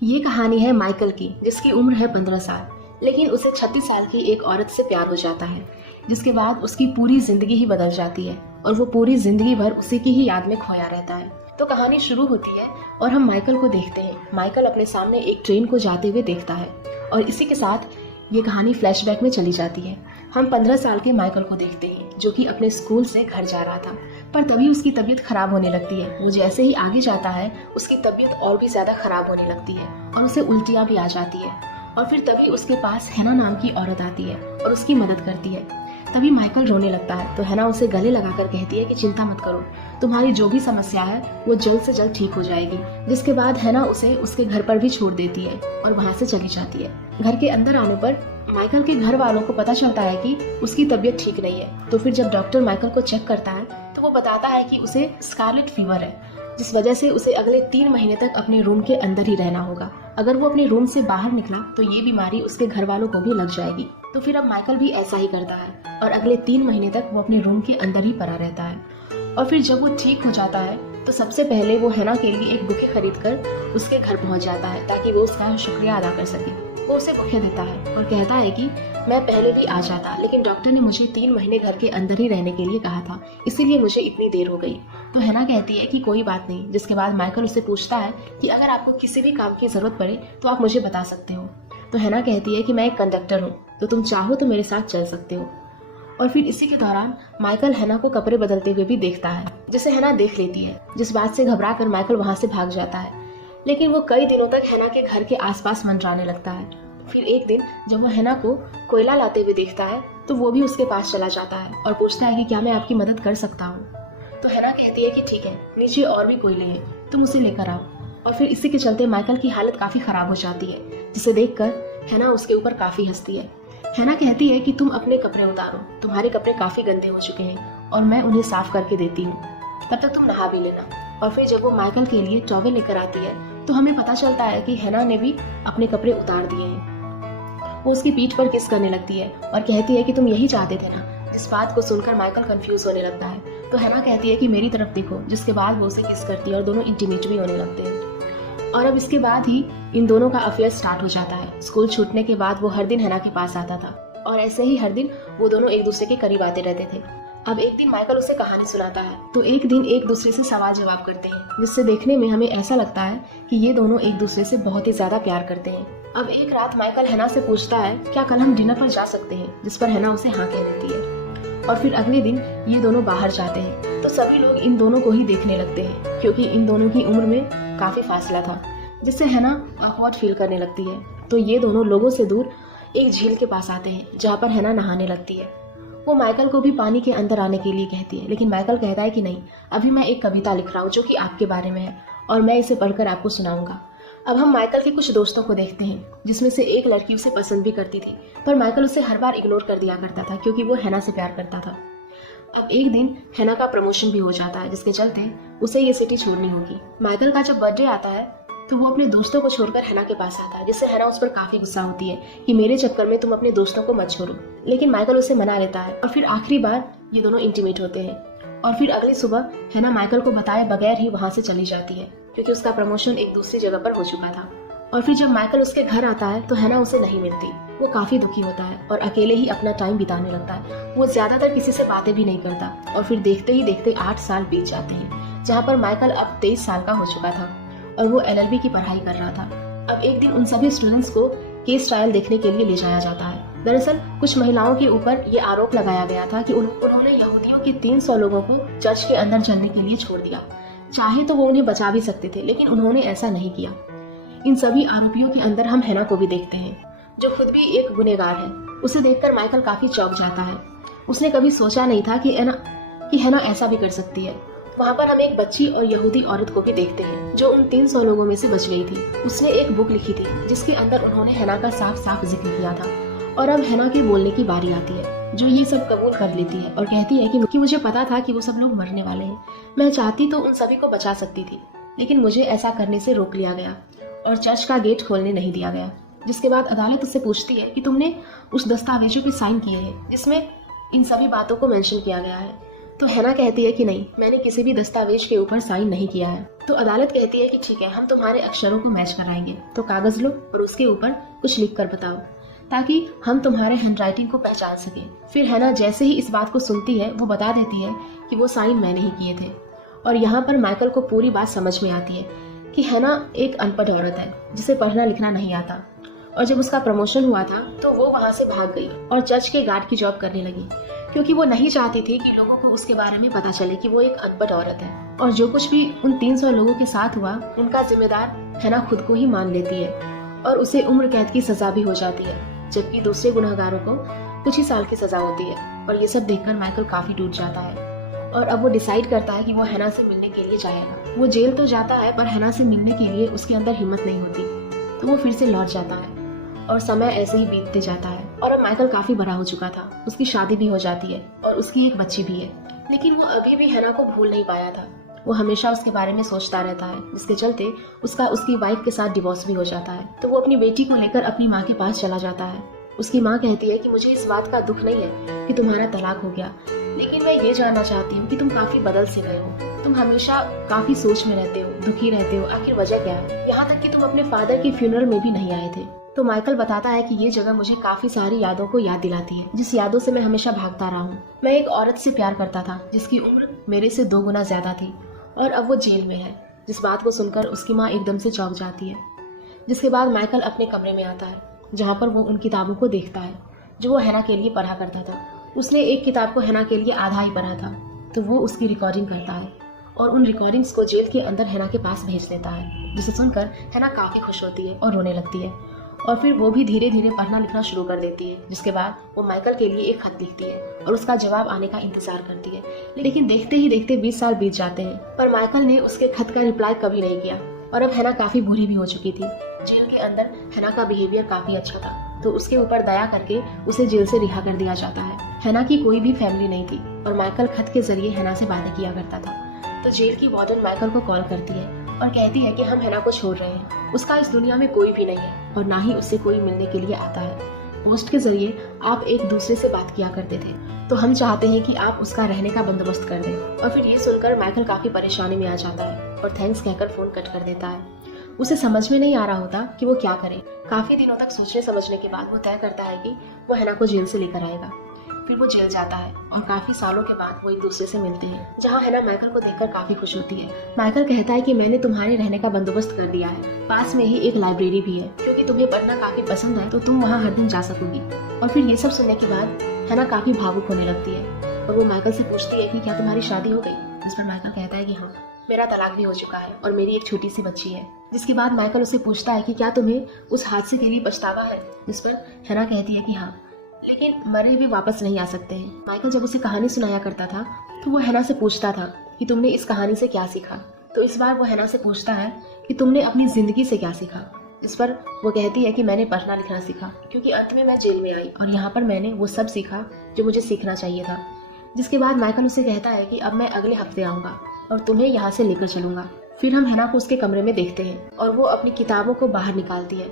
ये कहानी है माइकल की, जिसकी उम्र है 15 साल, लेकिन उसे 36 साल की एक औरत से प्यार हो जाता है, जिसके बाद उसकी पूरी जिंदगी ही बदल जाती है और वो पूरी जिंदगी भर उसी की ही याद में खोया रहता है। तो कहानी शुरू होती है और हम माइकल को देखते हैं। माइकल अपने सामने एक ट्रेन को जाते हुए देखता है और इसी के साथ ये कहानी फ्लैशबैक में चली जाती है। हम 15 साल के माइकल को देखते हैं, जो कि अपने स्कूल से घर जा रहा था, पर तभी उसकी तबीयत खराब होने लगती है। वो जैसे ही आगे जाता है उसकी तबीयत और भी ज्यादा खराब होने लगती है और उसे उल्टियाँ भी आ जाती है। और फिर तभी उसके पास हैना नाम की औरत आती है और उसकी मदद करती है। तभी माइकल रोने लगता है तो हैना उसे गले लगाकर कहती है कि चिंता मत करो, तुम्हारी जो भी समस्या है वो जल्द से जल्द ठीक हो जाएगी। जिसके बाद हैना उसे उसके घर पर भी छोड़ देती है और वहाँ से चली जाती है। घर के अंदर आने पर माइकल के घर वालों को पता चलता है कि उसकी तबीयत ठीक नहीं है। तो फिर जब डॉक्टर माइकल को चेक करता है तो वो बताता है कि उसे स्कारलेट फीवर है, जिस वजह से उसे अगले 3 महीने तक अपने रूम के अंदर ही रहना होगा। अगर वो अपने रूम से बाहर निकला तो ये बीमारी उसके घर वालों को भी लग जाएगी। तो फिर अब माइकल भी ऐसा ही करता है और अगले 3 महीने तक वो अपने रूम के अंदर ही पड़ा रहता है। और फिर जब वो ठीक हो जाता है तो सबसे पहले वो हैना के लिए एक बुके खरीद कर उसके घर पहुंच जाता है ताकि वो उसका शुक्रिया अदा कर सके। वो उसे बुके देता है और कहता है कि मैं पहले भी आ जाता, लेकिन डॉक्टर ने मुझे 3 महीने घर के अंदर ही रहने के लिए कहा था, इसीलिए मुझे इतनी देर हो गई। तो हैना कहती है कि कोई बात नहीं। जिसके बाद माइकल उससे पूछता है कि अगर आपको किसी भी काम की जरूरत पड़े तो आप मुझे बता सकते हो। तो हैना कहती है कि मैं एक कंडक्टर हूँ, तो तुम चाहो तो मेरे साथ चल सकते हो। और फिर इसी के दौरान माइकल हैना को कपड़े बदलते हुए भी देखता है, जिसे हैना देख लेती है, जिस बात से घबरा कर माइकल वहाँ से भाग जाता है। लेकिन वो कई दिनों तक हैना के घर के आसपास मंडराने लगता है। फिर एक दिन जब वो हैना को कोयला लाते हुए देखता है तो वो भी उसके पास चला जाता है और पूछता है कि क्या मैं आपकी मदद कर सकता हूँ। तो हैना कहती है कि ठीक है, नीचे और भी कोयले हैं, तुम उसे लेकर आओ। और फिर इसी के चलते माइकल की हालत काफी खराब हो जाती है, जिसे देखकर हैना उसके ऊपर काफी हंसती है। हैना कहती है कि तुम अपने कपड़े उतारो, तुम्हारे कपड़े काफी गंदे हो चुके हैं और मैं उन्हें साफ करके देती हूँ, तब तक तुम नहा भी लेना। और फिर जब वो माइकल के लिए टॉवेल लेकर आती है तो हमें पता चलता है कि हैना ने भी अपने कपड़े उतार दिए हैं। वो उसकी पीठ पर किस करने लगती है और कहती है कि तुम यही चाहते थे ना। जिस बात को सुनकर माइकल कंफ्यूज होने लगता है तो हैना कहती है कि मेरी तरफ देखो। जिसके बाद वो उसे किस करती है और दोनों इंटीमेट भी होने लगते हैं। और अब इसके बाद ही इन दोनों का अफेयर स्टार्ट हो जाता है। स्कूल छूटने के बाद वो हर दिन हैना के पास आता था और ऐसे ही हर दिन वो दोनों एक दूसरे के करीब आते रहते थे। अब एक दिन माइकल उसे कहानी सुनाता है तो एक दिन एक दूसरे से सवाल जवाब करते हैं, जिससे देखने में हमें ऐसा लगता है कि ये दोनों एक दूसरे से बहुत ही ज्यादा प्यार करते हैं। अब एक रात माइकल हैना से पूछता है क्या कल हम डिनर पर जा सकते हैं, जिस पर हैना उसे हाँ कह देती है। और फिर अगले दिन ये दोनों बाहर जाते हैं तो सभी लोग इन दोनों को ही देखने लगते हैं, क्योंकि इन दोनों की उम्र में काफी फासला था, जिससे हैना ऑकवर्ड फील करने लगती है। तो ये दोनों लोगों से दूर एक झील के पास आते हैं जहाँ पर हैना नहाने लगती है। वो माइकल को भी पानी के अंदर आने के लिए कहती है, लेकिन माइकल कहता है कि नहीं, अभी मैं एक कविता लिख रहा हूँ जो कि आपके बारे में है और मैं इसे पढ़कर आपको सुनाऊंगा। अब हम माइकल के कुछ दोस्तों को देखते हैं, जिसमें से एक लड़की उसे पसंद भी करती थी, पर माइकल उसे हर बार इग्नोर कर दिया करता था क्योंकि वो हैना से प्यार करता था। अब एक दिन हैना का प्रमोशन भी हो जाता है, जिसके चलते उसे ये सिटी छोड़नी होगी। माइकल का जब बर्थडे आता है तो वो अपने दोस्तों को छोड़कर हैना के पास आता है, जिससे हैना उस पर काफी गुस्सा होती है कि मेरे चक्कर में तुम अपने दोस्तों को मत छोड़ो। लेकिन माइकल उसे मना लेता है और फिर आखिरी बार ये दोनों इंटीमेट होते हैं। और फिर अगली सुबह हैना माइकल को बताए बगैर ही वहाँ से चली जाती है, क्योंकि उसका प्रमोशन एक दूसरी जगह पर हो चुका था। और फिर जब माइकल उसके घर आता है तो हैना उसे नहीं मिलती। वो काफी दुखी होता है और अकेले ही अपना टाइम बिताने लगता है। वो ज्यादातर किसी से बातें भी नहीं करता। और फिर देखते ही देखते 8 साल बीत जाते हैं, जहाँ पर माइकल अब 23 साल का हो चुका था और वो LLB की पढ़ाई कर रहा था। अब एक दिन उन सभी स्टूडेंट्स को केस ट्रायल देखने के लिए ले जाया जाता है। दरअसल कुछ महिलाओं के ऊपर ये आरोप लगाया गया था कि उन्होंने यहूदियों के 300 लोगों को चर्च के अंदर चलने के लिए छोड़ दिया। चाहे तो वो उन्हें बचा भी सकते थे, लेकिन उन्होंने ऐसा नहीं किया। इन सभी आरोपियों के अंदर हम हैना को भी देखते हैं, जो खुद भी एक गुनहगार है। उसे देखकर माइकल काफी चौंक जाता है। उसने कभी सोचा नहीं था कि हैना ऐसा भी कर सकती है। वहाँ पर हम एक बच्ची और यहूदी औरत को भी देखते हैं, जो उन 300 लोगों में से बच गई थी। उसने एक बुक लिखी थी जिसके अंदर उन्होंने हैना का साफ साफ जिक्र किया था। और अब हैना के बोलने की बारी आती है, जो ये सब कबूल कर लेती है और कहती है कि मुझे पता था कि वो सब लोग मरने वाले हैं। मैं चाहती तो उन सभी को बचा सकती थी, लेकिन मुझे ऐसा करने से रोक लिया गया और चर्च का गेट खोलने नहीं दिया गया। जिसके बाद अदालत उससे पूछती है कि तुमने उस दस्तावेजों पे साइन किए हैं जिसमें इन सभी बातों को मेंशन किया गया है। तो हैना कहती है कि नहीं, मैंने किसी भी दस्तावेज के ऊपर साइन नहीं किया है। तो अदालत कहती है कि ठीक है, हम तुम्हारे अक्षरों को मैच कराएंगे, तो कागज लो और उसके ऊपर कुछ लिख कर बताओ ताकि हम तुम्हारे हैंडराइटिंग को पहचान सके। फिर हैना जैसे ही इस बात को सुनती है वो बता देती है कि वो साइन मैंने ही किए थे। और यहाँ पर माइकल को पूरी बात समझ में आती है कि हैना एक अनपढ़ औरत है जिसे पढ़ना लिखना नहीं आता। और जब उसका प्रमोशन हुआ था तो वो वहाँ से भाग गई और चर्च के गार्ड की जॉब करने लगी, क्योंकि वो नहीं चाहती थी कि लोगों को उसके बारे में पता चले कि वो एक अनपढ़ औरत है। और जो कुछ भी उन 300 लोगों के साथ हुआ उनका जिम्मेदार हैना खुद को ही मान लेती है और उसे उम्र कैद की सजा भी हो जाती है, जबकि दूसरे गुनहगारों को कुछ ही साल की सजा होती है। और ये सब देखकर माइकल काफी टूट जाता है और अब वो डिसाइड करता है कि वो हैना से मिलने के लिए जाएगा। वो जेल तो जाता है पर हैना से मिलने के लिए उसके अंदर हिम्मत नहीं होती, तो वो फिर से लौट जाता है और समय ऐसे ही बीतते जाता है। और अब माइकल काफी बड़ा हो चुका था, उसकी शादी भी हो जाती है और उसकी एक बच्ची भी है, लेकिन वो अभी भी हैना को भूल नहीं पाया था। वो हमेशा उसके बारे में सोचता रहता है, जिसके चलते उसकी वाइफ के साथ डिवोर्स भी हो जाता है। तो वो अपनी बेटी को लेकर अपनी माँ के पास चला जाता है। उसकी माँ कहती है कि मुझे इस बात का दुख नहीं है कि तुम्हारा तलाक हो गया, लेकिन मैं ये जानना चाहती हूँ कि तुम काफी बदल से गए हो। तुम हमेशा काफी सोच में रहते हो, दुखी रहते हो, आखिर वजह क्या है? यहाँ तक कि तुम अपने फादर की फ्यूनरल में भी नहीं आए थे। तो माइकल बताता है कि ये जगह मुझे काफी सारी यादों को याद दिलाती है, जिस यादों से मैं हमेशा भागता रहा हूँ। मैं एक औरत से प्यार करता था जिसकी उम्र मेरे से 2 गुना ज्यादा थी और अब वो जेल में है। जिस बात को सुनकर उसकी माँ एकदम से चौंक जाती है। जिसके बाद माइकल अपने कमरे में आता है, जहाँ पर वो उन किताबों को देखता है जो वो हैना के लिए पढ़ा करता था। उसने एक किताब को हैना के लिए आधा ही पढ़ा था, तो वो उसकी रिकॉर्डिंग करता है और उन रिकॉर्डिंग्स को जेल के अंदर हैना के पास भेज देता है, जिसे सुनकर हैना काफी खुश होती है और रोने लगती है। और फिर वो भी धीरे धीरे पढ़ना लिखना शुरू कर देती है। जिसके बाद वो माइकल के लिए एक खत लिखती है और उसका जवाब आने का इंतजार करती है। लेकिन देखते ही देखते 20 साल बीत जाते हैं, पर माइकल ने उसके खत का रिप्लाई कभी नहीं किया। और अब हैना काफी बुरी भी हो चुकी थी। जेल के अंदर हैना का बिहेवियर काफी अच्छा था, तो उसके ऊपर दया करके उसे जेल से रिहा कर दिया जाता है। हैना की कोई भी फैमिली नहीं थी और माइकल खत के जरिए हैना से बातें किया करता था। तो जेल की वार्डन माइकल को कॉल करती है और कहती है कि हम हैना को छोड़ रहे हैं, उसका इस दुनिया में कोई भी नहीं है और ना ही उससे कोई मिलने के लिए आता है। पोस्ट के जरिए आप एक दूसरे से बात किया करते थे, तो हम चाहते हैं कि आप उसका रहने का बंदोबस्त कर दें। और फिर ये सुनकर माइकल काफी परेशानी में आ जाता है और थैंक्स कहकर फोन कट कर देता है। उसे समझ में नहीं आ रहा होता कि वो क्या करे। काफी दिनों तक सोचने समझने के बाद वो तय करता है कि वो हैना को जेल से लेकर आएगा। फिर वो जेल जाता है और काफी सालों के बाद वो एक दूसरे से मिलते हैं, जहाँ हैना माइकल को देखकर काफी खुश होती है। माइकल कहता है कि मैंने तुम्हारे रहने का बंदोबस्त कर दिया है, पास में ही एक लाइब्रेरी भी है, क्योंकि तुम्हें पढ़ना काफी पसंद है तो तुम वहाँ हर दिन जा सकोगी। और फिर ये सब सुनने के बाद हैना काफी भावुक होने लगती है और वो माइकल से पूछती है कि क्या तुम्हारी शादी हो गई? जिस पर माइकल कहता है कि हाँ, मेरा तलाक भी हो चुका है और मेरी एक छोटी सी बच्ची है। जिसके बाद माइकल उसे पूछता है कि क्या तुम्हें उस हादसे के लिए पछतावा है? जिस पर हैना कहती है कि हाँ, लेकिन मरे भी वापस नहीं आ सकते हैं। माइकल जब उसे कहानी सुनाया करता था तो वो हैना से पूछता था कि तुमने इस कहानी से क्या सीखा। तो इस बार वो हैना से पूछता है कि तुमने अपनी जिंदगी से क्या सीखा। इस पर वो कहती है कि मैंने पढ़ना लिखना सीखा, क्योंकि अंत में मैं जेल में आई और यहाँ पर मैंने वो सब सीखा जो मुझे सीखना चाहिए था। जिसके बाद माइकल उसे कहता है कि अब मैं अगले हफ्ते आऊँगा और तुम्हें यहाँ से लेकर चलूंगा। फिर हम हैना को उसके कमरे में देखते हैं और वो अपनी किताबों को बाहर निकालती है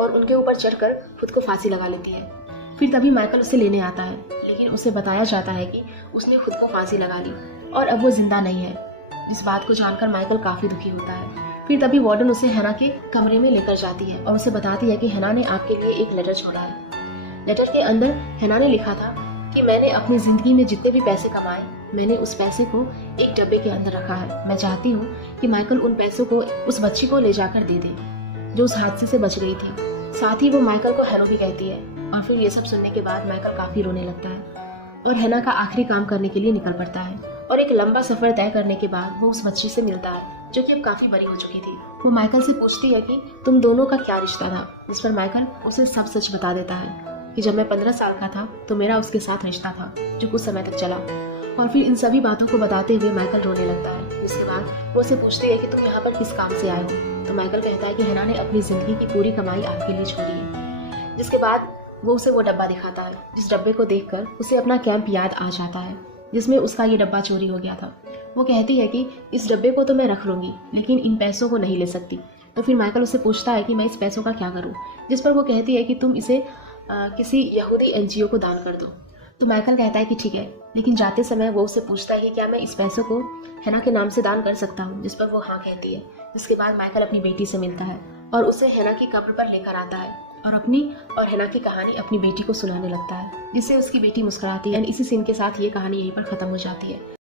और उनके ऊपर चढ़कर खुद को फांसी लगा लेती है। फिर तभी माइकल उसे लेने आता है, लेकिन उसे बताया जाता है कि उसने खुद को फांसी लगा ली और अब वो जिंदा नहीं है। जिस बात को जानकर माइकल काफी दुखी होता है। फिर तभी वार्डन उसे हैना के कमरे में लेकर जाती है और उसे बताती है कि हैना ने आपके लिए एक लेटर छोड़ा है। लेटर के अंदर हैना ने लिखा था कि मैंने अपनी जिंदगी में जितने भी पैसे कमाए, मैंने उस पैसे को एक डब्बे के अंदर रखा है। मैं चाहती हूँ कि माइकल उन पैसों को उस बच्ची को ले जाकर दे दे जो उस हादसे से बच गई थी। साथ ही वो माइकल को हेलो भी कहती है। और फिर ये सब सुनने के बाद माइकल काफी रोने लगता है और हैना का आखिरी काम करने के लिए निकल पड़ता है। और एक लंबा सफर तय करने के बाद वो उस बच्ची से मिलता है जो कि अब काफी बड़ी हो चुकी थी। वो माइकल से पूछती है कि तुम दोनों का क्या रिश्ता था। जिस पर माइकल उसे सब सच बता देता है कि जब मैं 15 साल का था तो मेरा उसके साथ रिश्ता था जो कुछ समय तक चला। और फिर इन सभी बातों को बताते हुए माइकल रोने लगता है। जिसके बाद वो उसे पूछती है कि तुम यहाँ पर किस काम से आए हो। तो माइकल कहता है कि हैना ने अपनी जिंदगी की पूरी कमाई आपके लिए छोड़ी है। जिसके बाद वो उसे वो डब्बा दिखाता है, जिस डब्बे को देखकर उसे अपना कैंप याद आ जाता है जिसमें उसका ये डब्बा चोरी हो गया था। वो कहती है कि इस डब्बे को तो मैं रख लूंगी, लेकिन इन पैसों को नहीं ले सकती। तो फिर माइकल उससे पूछता है कि मैं इस पैसों का क्या करूं। जिस पर वो कहती है कि तुम इसे किसी यहूदी NGO को दान कर दो। तो माइकल कहता है कि ठीक है, लेकिन जाते समय वो उससे पूछता है कि क्या मैं इस पैसों को हैना के नाम से दान कर सकता हूँ, जिस पर वो हाँ कहती है। जिसके बाद माइकल अपनी बेटी से मिलता है और उसे हैना की कब्र पर लेकर आता है और अपनी और हैना की कहानी अपनी बेटी को सुनाने लगता है, जिससे उसकी बेटी मुस्कुराती है। इसी सीन के साथ ये कहानी यहीं पर खत्म हो जाती है।